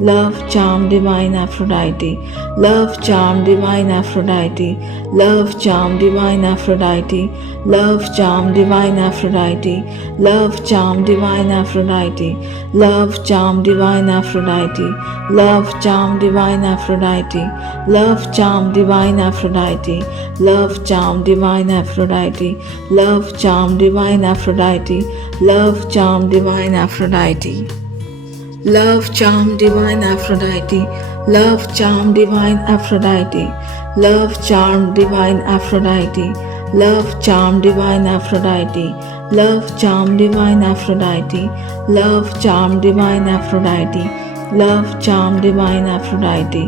love charm divine Aphrodite, love charm divine Aphrodite, love charm divine Aphrodite, love charm divine Aphrodite, love charm divine Aphrodite, love charm divine Aphrodite, love charm divine Aphrodite, love charm divine Aphrodite, love charm divine Aphrodite, love charm divine Aphrodite, love charm divine Aphrodite. Love charm divine Aphrodite, love charm divine Aphrodite, love charm divine Aphrodite, love charm divine Aphrodite, love charm divine Aphrodite, love charm divine Aphrodite, love charm divine Aphrodite,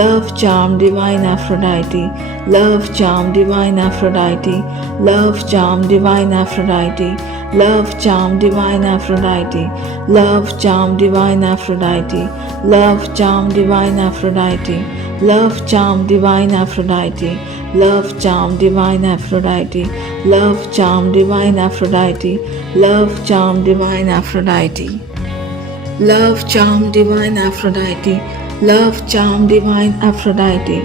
love charm divine Aphrodite, love charm divine Aphrodite, love charm divine Aphrodite, love charm divine Aphrodite, love charm divine Aphrodite, love charm divine Aphrodite, love charm divine Aphrodite, love charm divine Aphrodite, love charm divine Aphrodite, love charm divine Aphrodite. Love charm divine Aphrodite, love charm divine Aphrodite,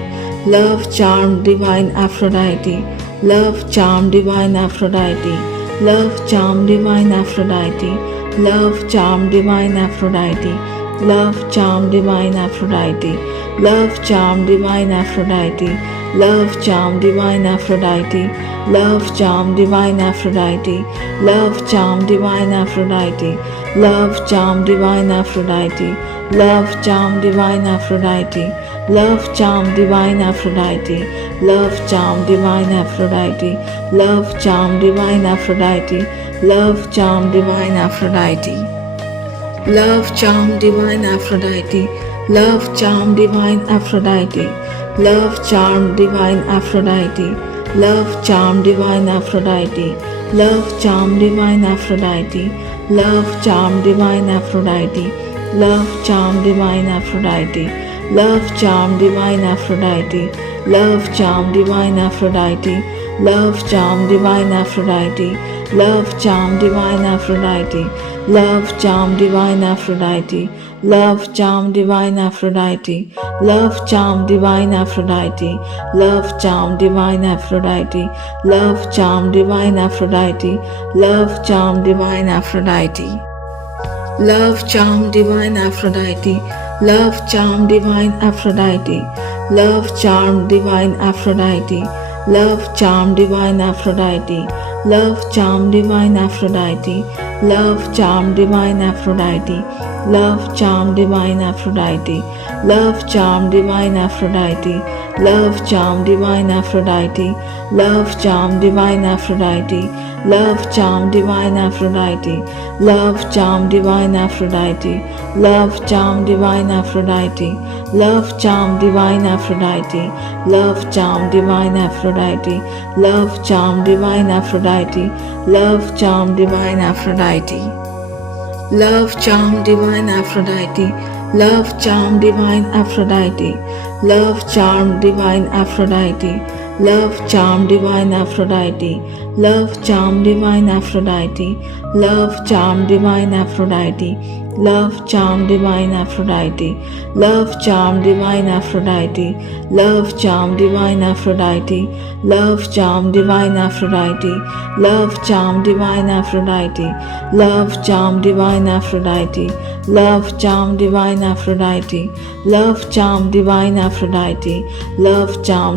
love charm divine Aphrodite, love charm divine Aphrodite, love charm divine Aphrodite, love charm divine Aphrodite, love charm divine Aphrodite, love charm divine Aphrodite, love charm divine Aphrodite, love charm divine Aphrodite, love charm divine Aphrodite, love charm divine Aphrodite, love charm divine Aphrodite, love charm divine Aphrodite, love charm divine Aphrodite, love charm divine Aphrodite, love charm divine Aphrodite. Love charm divine Aphrodite, love charm divine Aphrodite, love charm divine Aphrodite, love charm divine Aphrodite, love charm divine Aphrodite, love charm divine Aphrodite, love charm divine Aphrodite, love charm divine Aphrodite, love charm divine Aphrodite, love charm divine Aphrodite, love charm divine Aphrodite, love charm divine Aphrodite, love charm divine Aphrodite, love charm divine Aphrodite, love charm divine Aphrodite, love charm divine Aphrodite, love charm divine Aphrodite. Love charm divine Aphrodite, love charm divine Aphrodite, love charm divine Aphrodite, love charm divine Aphrodite, love charm divine Aphrodite, love charm divine Aphrodite, love charm divine Aphrodite, love charm divine Aphrodite, love charm divine Aphrodite, love charm divine Aphrodite, love charm divine Aphrodite, love charm divine Aphrodite, love charm divine Aphrodite, love charm divine Aphrodite, love charm divine Aphrodite, love charm divine Aphrodite, love charm divine Aphrodite. Love charm divine Aphrodite, love charm divine Aphrodite, love charm divine Aphrodite, love charm divine Aphrodite, love charm divine Aphrodite, love charm divine Aphrodite, love charm divine Aphrodite, love charm divine Aphrodite, love charm divine Aphrodite, love charm divine Aphrodite, love charm divine Aphrodite, love charm divine Aphrodite, love charm divine Aphrodite, love charm divine Aphrodite, love charm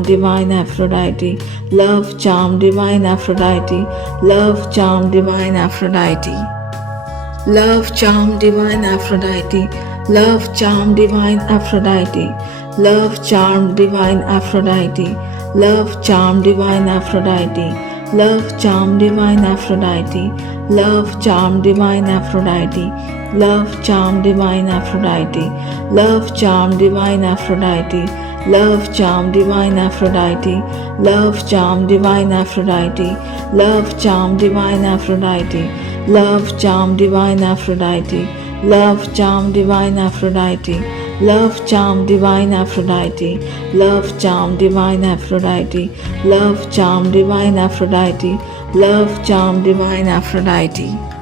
divine Aphrodite, love charm divine Aphrodite, love charm divine Aphrodite. Love charm divine Aphrodite, love charm divine Aphrodite, love charm divine Aphrodite, love charm divine Aphrodite, love charm divine Aphrodite, love charm divine Aphrodite, love charm divine Aphrodite, love charm divine Aphrodite, love charm divine Aphrodite, love charm divine Aphrodite, love charm divine Aphrodite, love charm divine Aphrodite, love charm divine Aphrodite, love charm divine Aphrodite, love charm divine Aphrodite, love charm divine Aphrodite, love charm divine Aphrodite.